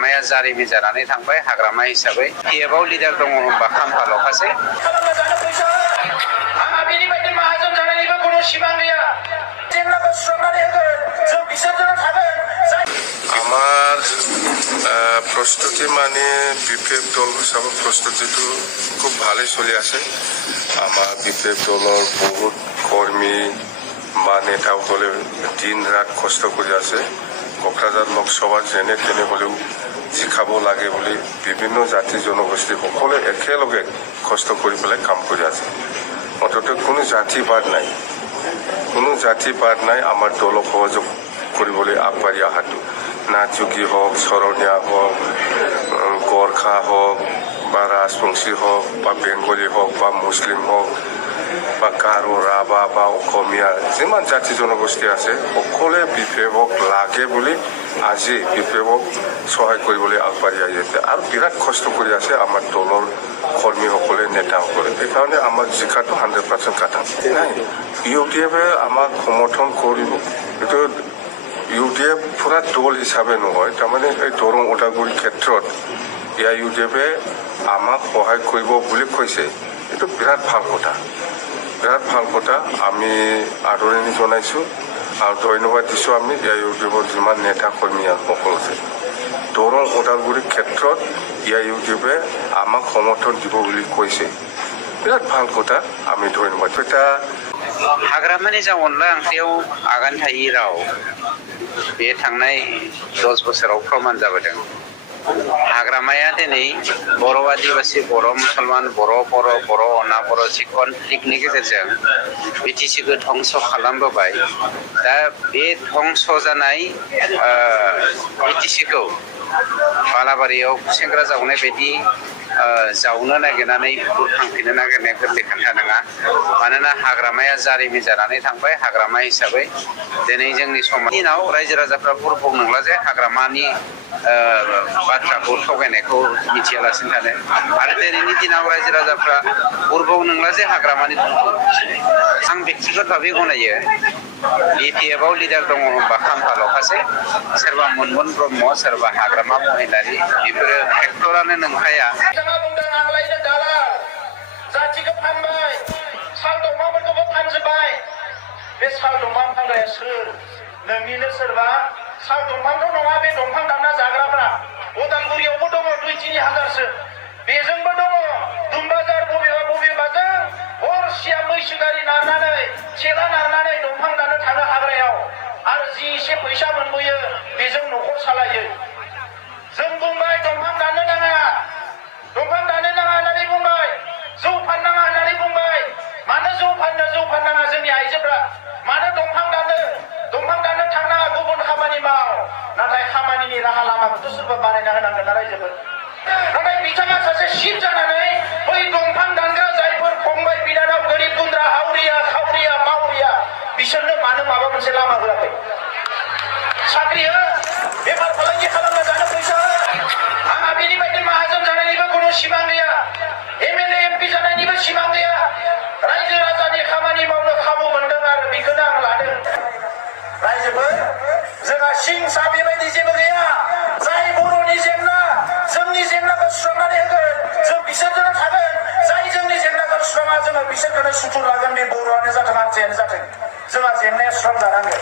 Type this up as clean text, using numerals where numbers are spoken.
हाग्रामाया जारिमिन जानानै थांबाय हाग्रामा हिसाबै पिएफआव लिडार दङ होनबा खाम्फाल'खासै आंहा बेनिबायदि माहाजोन जानायनिबो खुनु सिमां गैया जेंनाखौ सुस्रांनानै होगोन जों बिसोरजों थागोन আমার প্রস্তুতি মানে বিপিএফ দল হিসাবে প্রস্তুতিটো খুব ভালোই চলি আছে আমার বিপিএফ দলের বহুত কর্মী বা নেতাসকলে দিন রাত কষ্ট করে আছে কোকৰাঝাৰ লোকসভা যেনে তেনে হলেও জিকাব লাগে বুলি বিভিন্ন জাতি জনগোষ্ঠী সকলে একেলগে কষ্ট কৰি পেলাই কাম কৰি আছে অন্ততঃ কোনো জাতিবাদ নাই আমাৰ দলক সহযোগ কৰিবলৈ আগবাঢ়ি অহাটো নাথযোগী হওক শৰণীয়া হওক গোৰ্খা হওক বা ৰাজবংশী হওক বা বেংগলী হওক বা মুছলিম হওক বা গাৰো ৰাভা বা অসমীয়া যিমান জাতি জনগোষ্ঠী আছে সকলোৱে বিপিএফক লাগে বুলি আজি বিপিএফক সহায় কৰিবলৈ আগবাঢ়ি আহি আছে আৰু বিৰাট কষ্ট কৰি আছে আমাৰ দলৰ কৰ্মীসকলে নেতাসকলে সেইকাৰণে আমাৰ জিকাটো 100% কাটা নাই ইউডিএফে আমাক সমৰ্থন কৰিব এইটো ইউডিএফ পুৰা দল হিচাপে নহয় তাৰমানে এই দৰং ওদালগুৰি ক্ষেত্ৰত ইয়াৰ ইউডিএফে আমাক সহায় কৰিব বুলি কৈছে এইটো বিৰাট ভাল কথা আমি আদৰণি জনাইছোঁ আৰু ধন্যবাদ দিছোঁ আমি ইয়াৰ ইউডিএফৰ যিমান নেতা কৰ্মী সকল আছে দৰং ওদালগুৰি ক্ষেত্ৰত ইয়াৰ ইউডিএফে আমাক সমৰ্থন দিব বুলি কৈছে বিৰাট ভাল কথা আমি ধন্যবাদ এটা हाग्रामानि जा अनला ओंख्रियाव आगान थायि राव बे थांनाय 10 बोसोराव प्रमाण जाबोदों हाग्रामाया दिनै बर' आदिबासि बर' मुसलमान बर' अना बर' जि कनफ्लिक्टनि गेजेरजों बिटिसिखौ धंस खालामबोबाय दा बे धंस जानाय बिटिसिखौ बालाबारियाव सेंग्रा जावनाय बायदि जावनो नागिरनानै बुरखांफिननो नागिरनाया गोरलै खोथा नङा मानोना हाग्रामाया जारिमिन जानानै थांबाय हाग्रामा हिसाबै दिनै जोंनि समाजनि दिनाव रायजो राजाफ्रा बुरबक नंला जे हाग्रामानि बाथ्राखौ थगायनायखौ मिथियालासिनो थानो आरो दिनैनि दिनाव रायजो राजाफ्रा बुरबक नंला जे हाग्रामानि आं बेक्तिगत भाबै गनायो बिपिएफआव लिडार दङ होनबा खाम्फाल'खासै सोरबा मुनमुन ब्रह्म सोरबा हाग्रामा महिलारि बेफोरो फेक्टरानो नंखाया जाथिखौ फानबाय साल दंफांफोरखौबो फानजोब्बाय बे साल दंफां फानग्राया सोर नोंनिनो सोरबा साल दंफांथ' नङा बे दंफां दानना जाग्राफ्रा उदालगुरियावबो दङ 2-3 हाजारसो बेजोंबो दङ दुमबाजार बबेबाजों हरसिया मैसो गारि नारनानै सेला नारनानै दंफां दाननो थाङो हाग्रायाव आरो जि एसे फैसा मोनबोयो बेजों न'खर सालायो जों बुंबाय दंफां दाननो नाङा होननानै बुंबाय जौ फाननाङा होननानै बुंबाय मानो जौ फाननाङा जोंनि आइजोफ्रा मानो दंफां दाननो थांनाङा गुबुन खामानि माव नाथाय खामानिनि राहा लामाखौथ' सोरबा बानायना होनांगोन ना रायजोफोर नाथाय बिथाङा सासे शिब जानानै बै दंफां दानग्रा जायफोर फंबाय बिनानाव गोरिब गुन्द्रा हावरिया खावरिया मावरिया बिसोरनो मानो माबा मोनसे लामा होआखै साख्रि हो बेफार फालांगि खालामना जानो फैसा आंहा बेनिबायदि माहाजोन जानायनिबो खुनु सिमां गैया एमएलए एमपि जानायनिबो सिमां गैया रायजो राजानि खामानि मावनो खाबु मोनदों आरो बेखौनो आं लादों रायजोफोर जोंहा सिंसा बेबायदि जेबो गैया जाय बर'नि जेंना जोंनि जेंनाखौ सुस्रांनानै होगोन जों बिसोरजों थागोन जाय जोंनि जेंनाखौ सुस्राङा जोङो बिसोरखौनो सुथुर लागोन बे बर'आनो जाथों हारियानो जाथों जोंहा जेंनाया सुस्रांजानांगोन